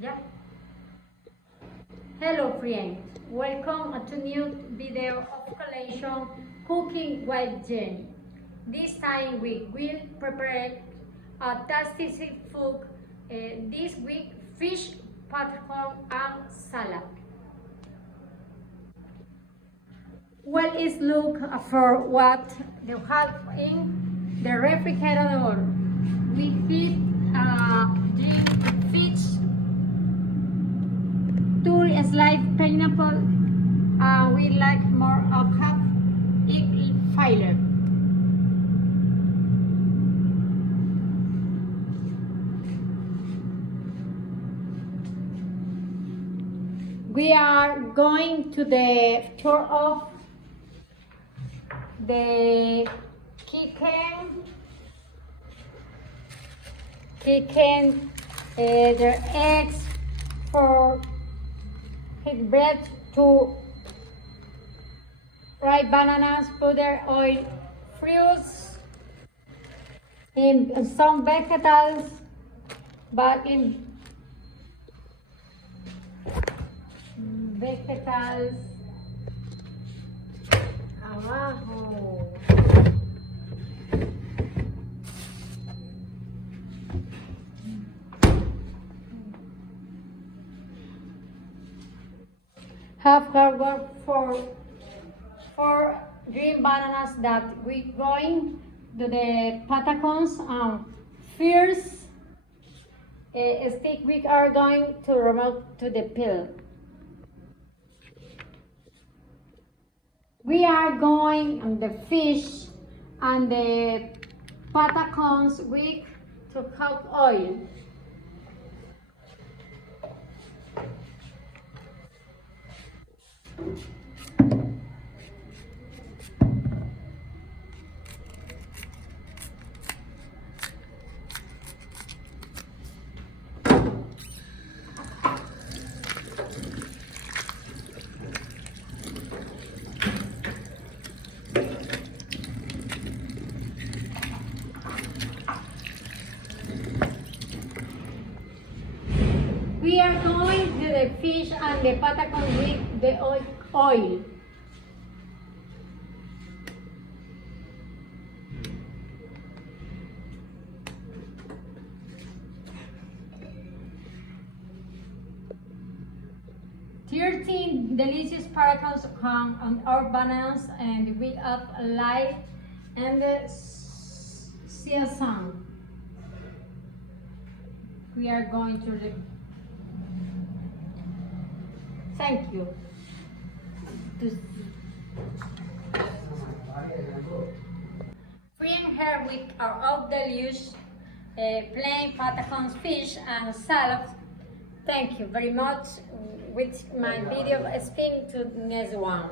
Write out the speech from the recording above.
Yeah. Hello friends, welcome to new video of collation cooking with Jenny. This time we will prepare a tasty seafood. This week fish, patacon and salad. Well, is look for what they have in the refrigerator. We feed the fish, two sliced pineapple, we like more of half egg filer. We are going to the tour of the chicken, their eggs for his bread to ripe bananas, powder oil, fruits, in some vegetables, but in vegetables abajo. Have hard work for green bananas that we going to the patacons first stick we are going to remove to the peel. We are going on the fish and the patacons with to hot oil. We are going to the fish and the patacon with the oil. Thirteen delicious patacons come on our bananas and we add light and the sesame. We are going to the thank you. Free and here we are all delicious plain patacons fish and salad. Thank you very much with my video. Speak to the next one.